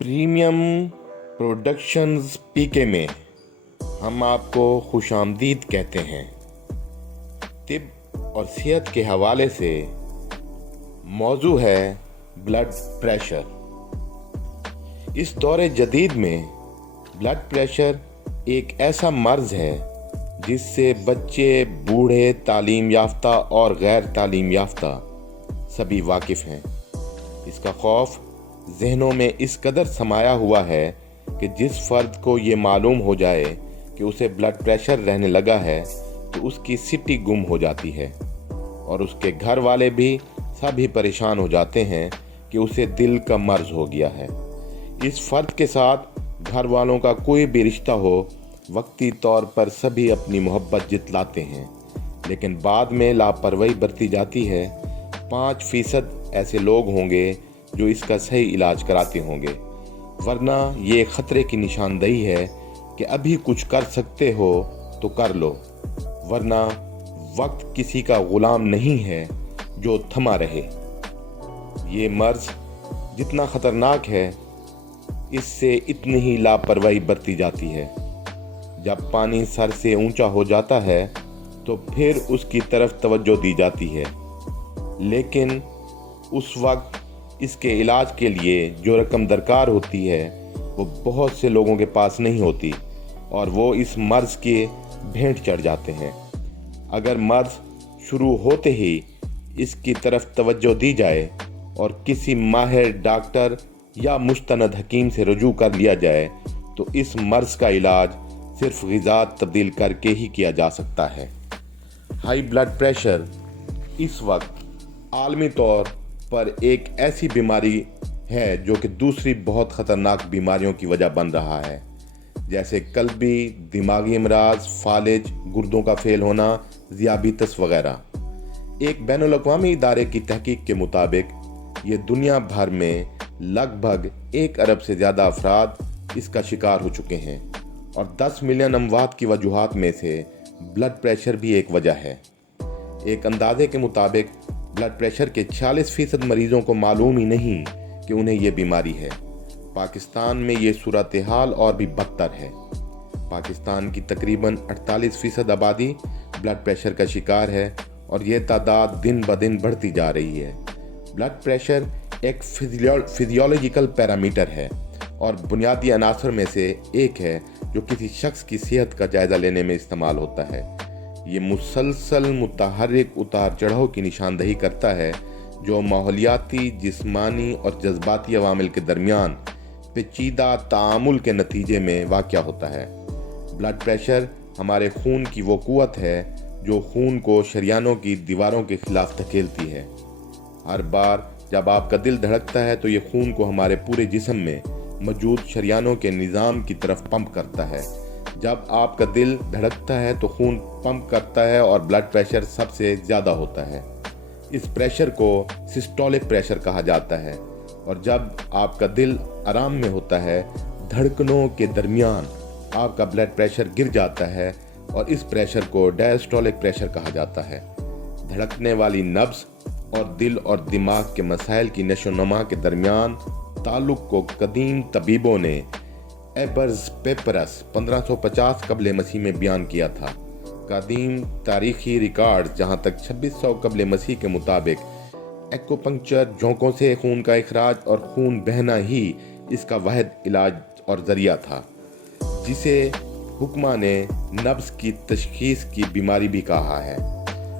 Premium productions पीके में हम आपको खुशामदीद कहते हैं। तिब और सेहत के हवाले से मौजू है ब्लड प्रेशर। इस दौरे जदीद में ब्लड प्रेशर एक ऐसा मर्ज़ है जिससे बच्चे, बूढ़े, तालीम याफ्ता और गैर तालीम याफ्ता सभी वाकिफ़ हैं। इसका खौफ जहनों में इस कदर समाया हुआ है कि जिस फ़र्द को ये मालूम हो जाए कि उसे ब्लड प्रेशर रहने लगा है तो उसकी सिटी गुम हो जाती है और उसके घर वाले भी सभी परेशान हो जाते हैं कि उसे दिल का मर्ज़ हो गया है। इस फ़र्द के साथ घर वालों का कोई भी रिश्ता हो, वक्ती तौर पर सभी अपनी मोहब्बत जितलाते हैं, लेकिन बाद में लापरवाही बरती जाती है। 5% ऐसे लोग होंगे जो इसका सही इलाज कराते होंगे, वरना ये ख़तरे की निशानदेही है कि अभी कुछ कर सकते हो तो कर लो, वरना वक्त किसी का ग़ुलाम नहीं है जो थमा रहे। ये मर्ज़ जितना ख़तरनाक है, इससे इतनी ही लापरवाही बरती जाती है। जब पानी सर से ऊंचा हो जाता है तो फिर उसकी तरफ तवज्जो दी जाती है, लेकिन उस वक्त इसके इलाज के लिए जो रकम दरकार होती है वो बहुत से लोगों के पास नहीं होती और वो इस मर्ज़ के भेंट चढ़ जाते हैं। अगर मर्ज़ शुरू होते ही इसकी तरफ तवज्जो दी जाए और किसी माहिर डॉक्टर या मुस्तनद हकीम से रुजू कर लिया जाए तो इस मर्ज़ का इलाज सिर्फ ग़िज़ा तब्दील करके ही किया जा सकता है। हाई ब्लड प्रेशर इस वक्त आलमी तौर पर एक ऐसी बीमारी है जो कि दूसरी बहुत ख़तरनाक बीमारियों की वजह बन रहा है, जैसे कल्बी, दिमागी अमराज, फालिज, गुर्दों का फेल होना, ज़ियाबितस वगैरह। एक बैनुल-अक़वामी इदारे की तहकीक के मुताबिक ये दुनिया भर में लगभग 1 अरब से ज़्यादा अफराद इसका शिकार हो चुके हैं और 10 मिलियन अमवात की वजूहात में से ब्लड प्रेशर भी एक वजह है। एक अंदाजे के मुताबिक ब्लड प्रेशर के 46% मरीज़ों को मालूम ही नहीं कि उन्हें ये बीमारी है। पाकिस्तान में ये सूरत हाल और भी बदतर है। पाकिस्तान की तकरीबन 48% आबादी ब्लड प्रेशर का शिकार है और ये तादाद दिन ब दिन बढ़ती जा रही है। ब्लड प्रेशर एक फिजियोलॉजिकल पैरामीटर है और बुनियादी अनासर में से एक है जो किसी शख्स की सेहत का जायज़ा लेने में इस्तेमाल होता है। ये मुसलसल मुतहर्रिक उतार चढ़ाव की निशानदही करता है जो माहौलियाती, जिस्मानी और जज्बाती अवामिल के दरमियान पेचीदा तामुल के नतीजे में वाक़या होता है। ब्लड प्रेशर हमारे खून की वो क़ुव्वत है जो खून को शरियानों की दीवारों के ख़िलाफ़ धकेलती है। हर बार जब आपका दिल धड़कता है तो ये खून को हमारे पूरे जिस्म में मौजूद शरियानों के निज़ाम की तरफ पंप करता है। जब आपका दिल धड़कता है तो खून पंप करता है और ब्लड प्रेशर सबसे ज़्यादा होता है। इस प्रेशर को सिस्टोलिक प्रेशर कहा जाता है और जब आपका दिल आराम में होता है, धड़कनों के दरमियान आपका ब्लड प्रेशर गिर जाता है और इस प्रेशर को डायस्टोलिक प्रेशर कहा जाता है। धड़कने वाली नब्ज़ और दिल और दिमाग के मसाइल की नशोनुमा के दरमियान ताल्लुक़ को कदीम तबीबों ने एबर्स पेपरस 1550 कबल मसीह में बयान किया था। कदीम तारीख़ी रिकॉर्ड जहाँ तक 2600 कबल मसीह के मुताबिक एक्यूपंक्चर, झोंकों से खून का इखराज और खून बहना ही इसका वाहिद इलाज और ज़रिया था, जिसे हुक्मा ने नब्ज़ की तशख़ीस की बीमारी भी कहा है।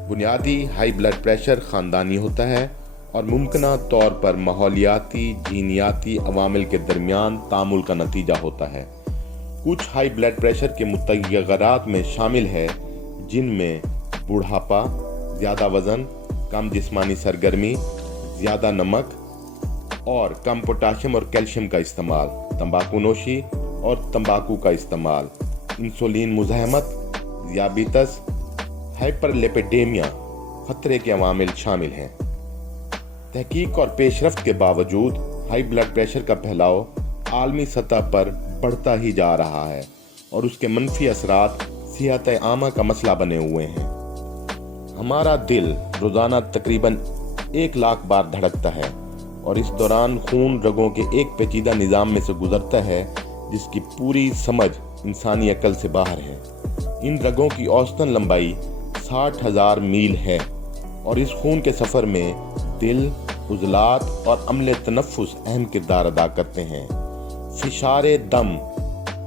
बुनियादी हाई ब्लड प्रेशर ख़ानदानी होता है और मुमकिना तौर पर माहौलियाती, जीनियाती अवामिल के दरमियान तामुल का नतीजा होता है। कुछ हाई ब्लड प्रेशर के मुतग़य्यरात में शामिल है जिनमें बुढ़ापा, ज़्यादा वज़न, कम जिस्मानी सरगर्मी, ज़्यादा नमक और कम पोटाशियम और कैल्शियम का इस्तेमाल, तंबाकू नोशी और तंबाकू का इस्तेमाल, इंसुलिन मुज़ाहमत, ज़ियाबितस, हाइपरलिपिडेमिया ख़तरे के अवामिल शामिल हैं। तहकीक और पेशरफ्त के बावजूद हाई ब्लड प्रेशर का फैलाव आलमी सतह पर बढ़ता ही जा रहा है और उसके मनफी असरात सेहत आमा का मसला बने हुए हैं। हमारा दिल रोज़ाना तकरीबन 1 लाख बार धड़कता है और इस दौरान खून रगों के एक पेचीदा निज़ाम में से गुजरता है जिसकी पूरी समझ इंसानी अक्ल से बाहर है। इन रगों की औसतन लंबाई 60,000 मील है और इस खून के सफ़र में दिल, उज़लात और अमले तनफ़ुस अहम किरदार अदा करते हैं। फिशारे दम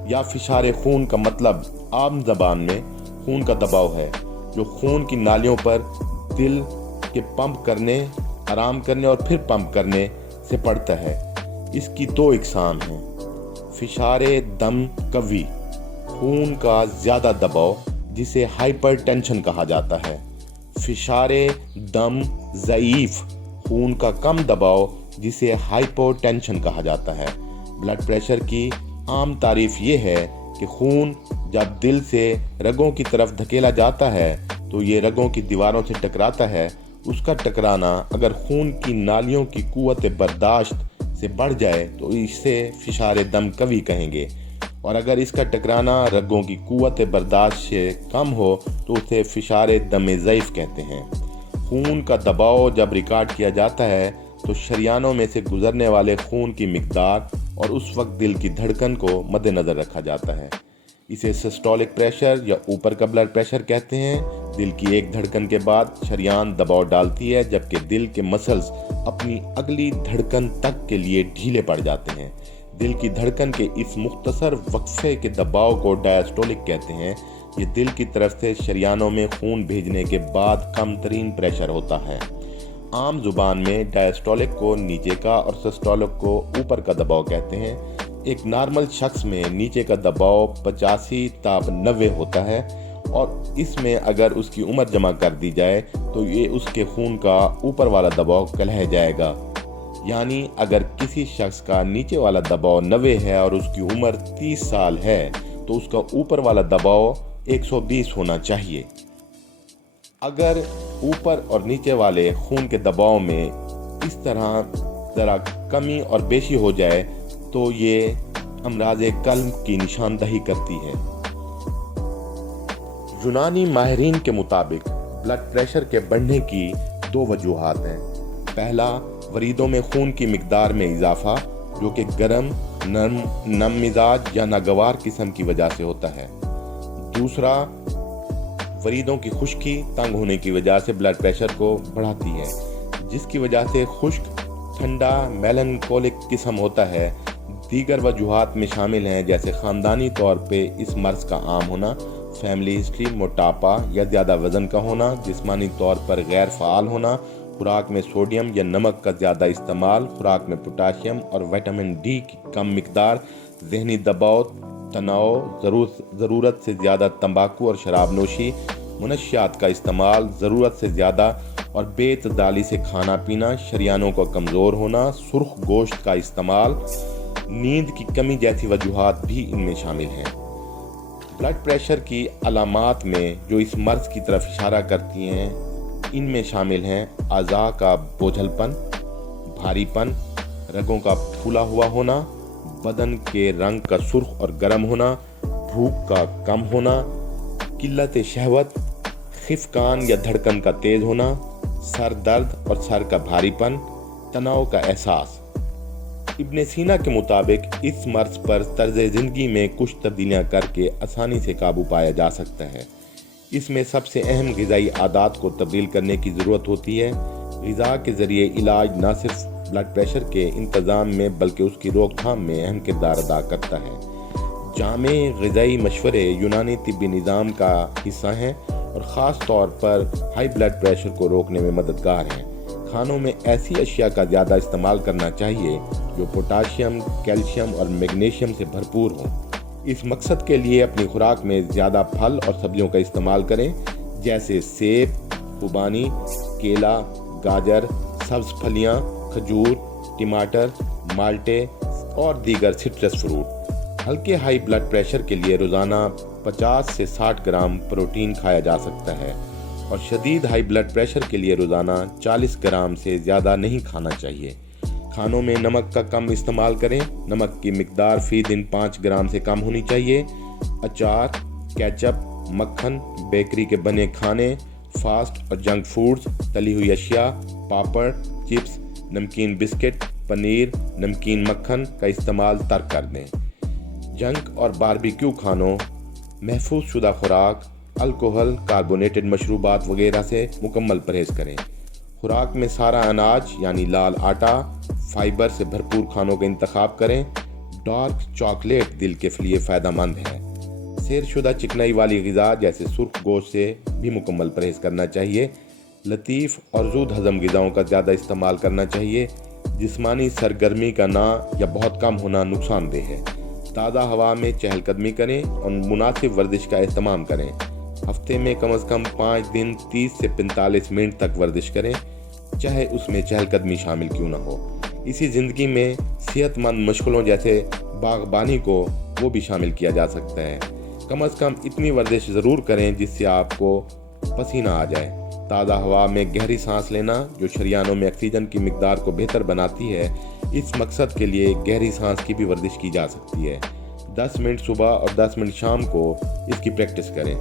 या फिशारे खून का मतलब आम ज़बान में खून का दबाव है जो खून की नालियों पर दिल के पंप करने, आराम करने और फिर पंप करने से पड़ता है। इसकी दो इकसाम हैं। फिशारे दम कवी, खून का ज़्यादा दबाव जिसे हाइपरटेंशन कहा जाता है। फिशारे दम ज़ईफ़, खून का कम दबाव जिसे हाइपोटेंशन कहा जाता है। ब्लड प्रेशर की आम तारीफ ये है कि खून जब दिल से रगों की तरफ धकेला जाता है तो ये रगों की दीवारों से टकराता है। उसका टकराना अगर खून की नालियों की कुव्वत बर्दाश्त से बढ़ जाए तो इसे फिशारे दम कवी कहेंगे, और अगर इसका टकराना रगों की कुव्वत बर्दाश्त से कम हो तो उसे फिशारे दम ज़ईफ़ कहते हैं। खून का दबाव जब रिकॉर्ड किया जाता है तो शरियानों में से गुजरने वाले खून की मिकदार और उस वक्त दिल की धड़कन को मद्देनज़र रखा जाता है। इसे सिस्टोलिक प्रेशर या ऊपर का ब्लड प्रेशर कहते हैं। दिल की एक धड़कन के बाद शरियान दबाव डालती है जबकि दिल के मसल्स अपनी अगली धड़कन तक के लिए ढीले पड़ जाते हैं। दिल की धड़कन के इस मुख्तसर वक्फे के दबाव को डायस्टोलिक कहते हैं। ये दिल की तरफ से शरियानों में खून भेजने के बाद कम तरीन प्रेशर होता है। आम जुबान में डायस्टोलिक को नीचे का और सिस्टोलिक को ऊपर का दबाव कहते हैं। एक नॉर्मल शख्स में नीचे का दबाव 85 ता 90 होता है और इसमें अगर उसकी उम्र जमा कर दी जाए तो ये उसके खून का ऊपर वाला दबाव कलह जाएगा। यानी अगर किसी शख्स का नीचे वाला दबाव 90 है और उसकी उम्र 30 साल है तो उसका ऊपर वाला दबाव 120 होना चाहिए। अगर ऊपर और नीचे वाले खून के दबाव में इस तरह ज़रा कमी और बेशी हो जाए तो ये अमराज़े कल्ब की निशानदही करती है। यूनानी माहिरीन के मुताबिक ब्लड प्रेशर के बढ़ने की दो वजूहात हैं। पहला, वरीदों में खून की मिकदार में इजाफा जो कि गर्म, नम मिजाज या नागवार किस्म की वजह से होता है। दूसरा, वरीदों की खुश्की तंग होने की वजह से ब्लड प्रेशर को बढ़ाती है, जिसकी वजह से खुश्क, ठंडा, मेलनकोलिक किस्म होता है। दीगर वजूहात में शामिल हैं जैसे ख़ानदानी तौर पे इस मर्ज़ का आम होना, फैमिली हिस्ट्री, मोटापा या ज़्यादा वज़न का होना, जिस्मानी तौर पर गैर फ़ाल होना, खुराक में सोडियम या नमक का ज़्यादा इस्तेमाल, खुराक में पोटाशियम और विटामिन डी की कम मिकदार, ज़हनी दबाव, तनाव, ज़रूरत से ज़्यादा तंबाकू और शराब नोशी, मुनशियात का इस्तेमाल, ज़रूरत से ज़्यादा और बेतदाली से खाना पीना, शरियानों का कमज़ोर होना, सुर्ख गोश्त का इस्तेमाल, नींद की कमी जैसी वजूहात भी इनमें शामिल हैं। ब्लड प्रेशर की अलामात में जो इस मर्ज़ की तरफ इशारा करती हैं इनमें शामिल हैं अज़ा का बोझलपन, भारीपन, रगों का फूला हुआ होना, बदन के रंग का सुर्ख और गर्म होना, भूख का कम होना, किल्लत शहवत, खिफकान या धड़कन का तेज़ होना, सर दर्द और सर का भारीपन, तनाव का एहसास। इब्न सीना के मुताबिक इस मर्ज़ पर तर्ज ज़िंदगी में कुछ तब्दीलियाँ करके आसानी से काबू पाया जा सकता है। इसमें सबसे अहम ग़िज़ाई आदात को तब्दील करने की ज़रूरत होती है। ग़िज़ा के ज़रिए इलाज न सिर्फ ब्लड प्रेशर के इंतज़ाम में बल्कि उसकी रोकथाम में अहम किरदार अदा करता है। जामे ग़िज़ाई मशवरे यूनानी तिब्बी निज़ाम का हिस्सा हैं और ख़ास तौर पर हाई ब्लड प्रेशर को रोकने में मददगार हैं। खानों में ऐसी अशिया का ज़्यादा इस्तेमाल करना चाहिए जो पोटाशियम, कैल्शियम और मैग्नीशियम से भरपूर हों। इस मकसद के लिए अपनी खुराक में ज़्यादा फल और सब्जियों का इस्तेमाल करें जैसे सेब, खुबानी, केला, गाजर, सब्ज़ फलियाँ, खजूर, टमाटर, माल्टे और दीगर सिट्रस फ्रूट। हल्के हाई ब्लड प्रेशर के लिए रोज़ाना 50 से 60 ग्राम प्रोटीन खाया जा सकता है और शदीद हाई ब्लड प्रेशर के लिए रोज़ाना 40 ग्राम से ज़्यादा नहीं खाना चाहिए। खानों में नमक का कम इस्तेमाल करें। नमक की मिकदार फ़ी दिन 5 ग्राम से कम होनी चाहिए। अचार, केचप, मक्खन, बेकरी के बने खाने, फास्ट और जंक फूड्स, तली हुई अशिया, पापड़, चिप्स, नमकीन बिस्किट, पनीर, नमकीन मक्खन का इस्तेमाल तर्क कर दें। जंक और बारबेक्यू खानों, महफूज शुदा खुराक, अल्कोहल, कार्बोनेटेड मशरूबात वगैरह से मुकम्मल परहेज़ करें। खुराक में सारा अनाज यानी लाल आटा, फाइबर से भरपूर खानों का इंतखाब करें। डार्क चॉकलेट दिल के लिए फ़ायदेमंद है। सेरशुदा चिकनाई वाली ग़िज़ा जैसे सुर्ख गोश्त से भी मुकम्मल परहेज़ करना चाहिए। लतीफ़ और ज़ूद हज़म ग़िज़ाओं का ज़्यादा इस्तेमाल करना चाहिए। जिस्मानी सरगर्मी का ना या बहुत कम होना नुकसानदेह है। ताज़ा हवा में चहलकदमी करें और मुनासिब वर्जिश का इस्तेमाल करें। हफ्ते में कम से कम 5 दिन 30 से 45 मिनट तक वर्जिश करें, चाहे उसमें चहलकदमी शामिल क्यों ना हो। इसी ज़िंदगी में सेहतमंद मशगलों जैसे बागबानी को वो भी शामिल किया जा सकता है। कम से कम इतनी वर्जिश ज़रूर करें जिससे आपको पसीना आ जाए। ताज़ा हवा में गहरी सांस लेना जो शरियानों में ऑक्सीजन की मिकदार को बेहतर बनाती है, इस मकसद के लिए गहरी सांस की भी वर्जिश की जा सकती है। 10 मिनट सुबह और 10 मिनट शाम को इसकी प्रैक्टिस करें।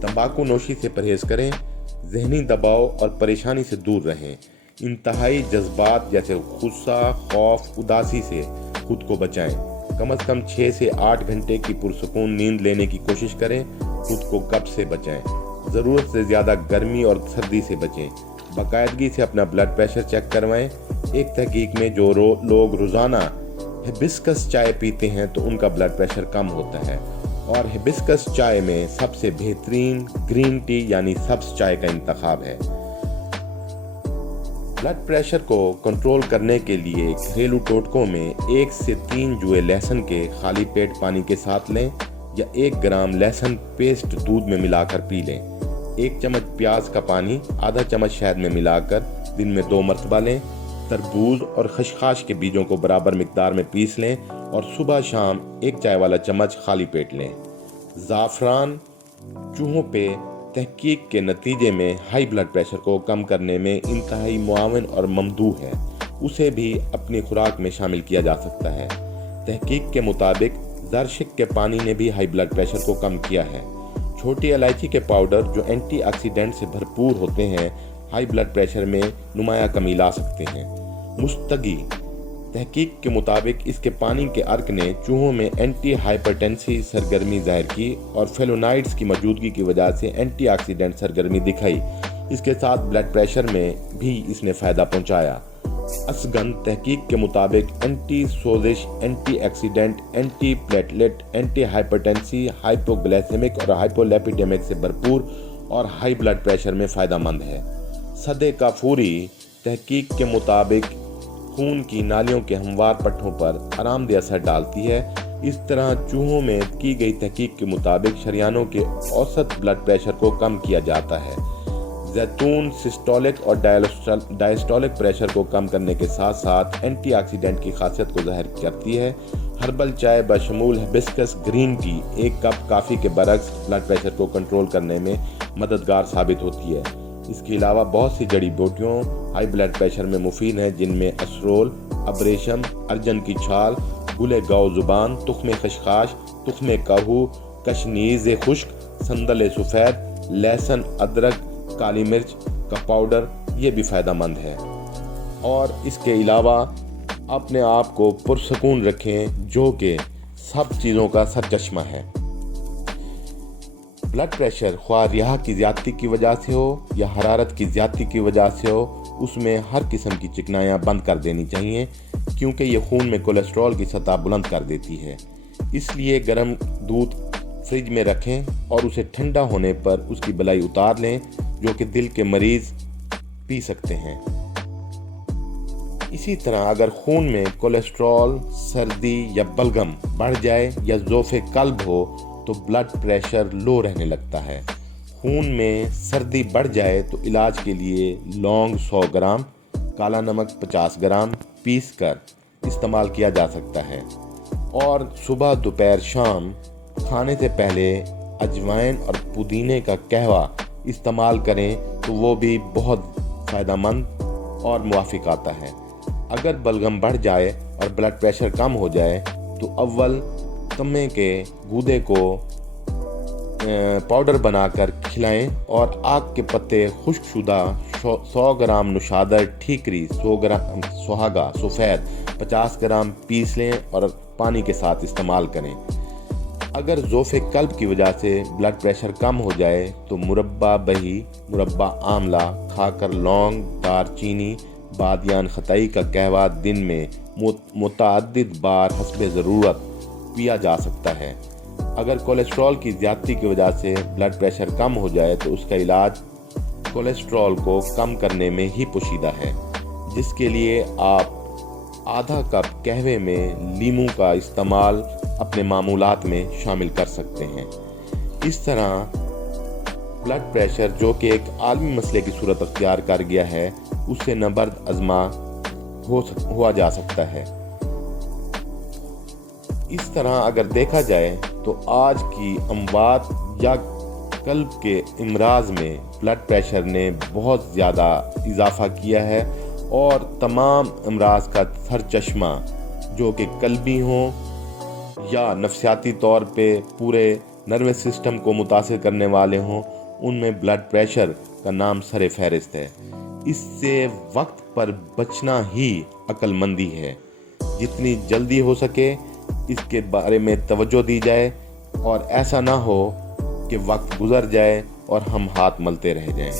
तंबाकू नोशी से परहेज़ करें। ज़हनी दबाव और परेशानी से दूर रहें। इंतहाई जज्बात जैसे गुस्सा, खौफ, उदासी से खुद को बचाएं। कम से कम 6 से 8 घंटे की पुरसकून नींद लेने की कोशिश करें। खुद को कब्ज़ से बचाएं। ज़रूरत से ज़्यादा गर्मी और सर्दी से बचें। बाकायदगी से अपना ब्लड प्रेशर चेक करवाएं। एक तहकीक में जो लोग रोज़ाना हिबिस्कस चाय पीते हैं तो उनका ब्लड प्रेशर कम होता है, और हिबिस्कस चाय में सबसे बेहतरीन ग्रीन टी यानी सब्ज़ चाय का इंतखाब है। ब्लड प्रेशर को कंट्रोल करने के लिए घरेलू टोटकों में 1 से 3 जुए लहसुन के खाली पेट पानी के साथ लें, या 1 ग्राम लहसुन पेस्ट दूध में मिलाकर पी लें। 1 चम्मच प्याज का पानी आधा चम्मच शहद में मिलाकर दिन में 2 मरतबा लें। तरबूज और खशखाश के बीजों को बराबर मिकदार में पीस लें और सुबह शाम 1 चाय वाला चम्मच खाली पेट लें। ज़ाफ़रान चूहों पे तहकीक के नतीजे में हाई ब्लड प्रेशर को कम करने में इंतहाई मुआविन और ममदूह है। उसे भी अपनी खुराक में शामिल किया जा सकता है। तहकीक के मुताबिक ज़रशिक के पानी ने भी हाई ब्लड प्रेशर को कम किया है। छोटी इलायची के पाउडर जो एंटीऑक्सीडेंट से भरपूर होते हैं हाई ब्लड प्रेशर में नुमाया कमी ला सकते हैं। मुस्तगी तहकीक के मुताबिक इसके पानी के अर्क ने चूहों में एंटी हाइपरटेंसी सरगर्मी ज़ाहिर की और फेलोनाइड्स की मौजूदगी की वजह से एंटीऑक्सीडेंट सरगर्मी दिखाई। इसके साथ ब्लड प्रेशर में भी इसने फ़ायदा पहुंचाया। असगन तहकीक के मुताबिक एंटी सोजिश, antioxidant, antiplatelet, antihypertensive, hypoglycaemic और हाइपोलिपिडेमिक से भरपूर और हाई ब्लड प्रेशर में फ़ायदेमंद है। सदे काफूरी तहकीक के मुताबिक खून की नालियों के हमवार पट्टों पर आरामदेह असर डालती है। इस तरह चूहों में की गई तहकीक के मुताबिक शरियानों के औसत ब्लड प्रेशर को कम किया जाता है। जैतून सिस्टोलिक और डायस्टोलिक प्रेशर को कम करने के साथ साथ एंटीऑक्सीडेंट की खासियत को ज़ाहिर करती है। हर्बल चाय बशमूल हिबिस्कस ग्रीन टी 1 कप काफ़ी के बरक्स ब्लड प्रेशर को कंट्रोल करने में मददगार साबित होती है। इसके अलावा बहुत सी जड़ी बूटियों हाई ब्लड प्रेशर में मुफीद हैं, जिनमें असरोल, अब्रेशम, अर्जन की छाल, गुले गाओ जुबान, तुख्मे खशखाश, तुख्मे कहू, कशनीज़ खुश्क, संदल सफ़ेद, लहसुन, अदरक, काली मिर्च का पाउडर, ये भी फ़ायदेमंद है। और इसके अलावा अपने आप को पुरसकून रखें, जो कि सब चीज़ों का सरचश्मा है। ब्लड प्रेशर ख्वाह रिहा की ज़्यादती की वजह से हो या हरारत की ज़्यादती की वजह से हो, उसमें हर किस्म की चिकनाइयाँ बंद कर देनी चाहिए, क्योंकि ये खून में कोलेस्ट्रॉल की सतह बुलंद कर देती है। इसलिए गर्म दूध फ्रिज में रखें और उसे ठंडा होने पर उसकी बलाई उतार लें, जो कि दिल के मरीज़ पी सकते हैं। इसी तरह अगर खून में कोलेस्ट्रॉल, सर्दी या बलगम बढ़ जाए या ज़ोफ़े कल्ब हो तो ब्लड प्रेशर लो रहने लगता है। खून में सर्दी बढ़ जाए तो इलाज के लिए लौंग 100 ग्राम, काला नमक 50 ग्राम पीस कर इस्तेमाल किया जा सकता है। और सुबह, दोपहर, शाम खाने से पहले अजवाइन और पुदीने का कहवा इस्तेमाल करें तो वो भी बहुत फ़ायदेमंद और मुवाफिक आता है। अगर बलगम बढ़ जाए और ब्लड प्रेशर कम हो जाए तो अव्वल तम्मे के गूदे को पाउडर बनाकर खिलाएं और आक के पत्ते खुश्कशुदा 100 ग्राम नुशादर ठीकरी, 100 ग्राम सुहागा सफ़ेद 50 ग्राम पीस लें और पानी के साथ इस्तेमाल करें। अगर ज़ोफ़े कल्ब की वजह से ब्लड प्रेशर कम हो जाए तो मुरब्बा बही, मुरब्बा आंवला खाकर लौंग, दारचीनी, बादियान खताई का कहवा दिन में मुतअद्दिद बार हस्बे ज़रूरत पिया जा सकता है। अगर कोलेस्ट्रॉल की ज़्यादती की वजह से ब्लड प्रेशर कम हो जाए तो उसका इलाज कोलेस्ट्रॉल को कम करने में ही पोशीदा है, जिसके लिए आप आधा कप कहवे में लीमू का इस्तेमाल अपने मामूलात में शामिल कर सकते हैं। इस तरह ब्लड प्रेशर, जो कि एक आलमी मसले की सूरत अख्तियार कर गया है, उससे नबर्द आज़मा हुआ जा सकता है। इस तरह अगर देखा जाए तो आज की अमवात या कल्ब के इमराज में ब्लड प्रेशर ने बहुत ज़्यादा इजाफ़ा किया है और तमाम अमराज का सरचश्मा, जो कि कल्बी हों या नफसियाती तौर पे पूरे नर्वस सिस्टम को मुतासिर करने वाले हों, उनमें ब्लड प्रेशर का नाम सर फहरिस्त है। इससे वक्त पर बचना ही अक्लमंदी है। जितनी जल्दी हो सके इसके बारे में तवज्जो दी जाए और ऐसा ना हो कि वक्त गुजर जाए और हम हाथ मलते रह जाएं।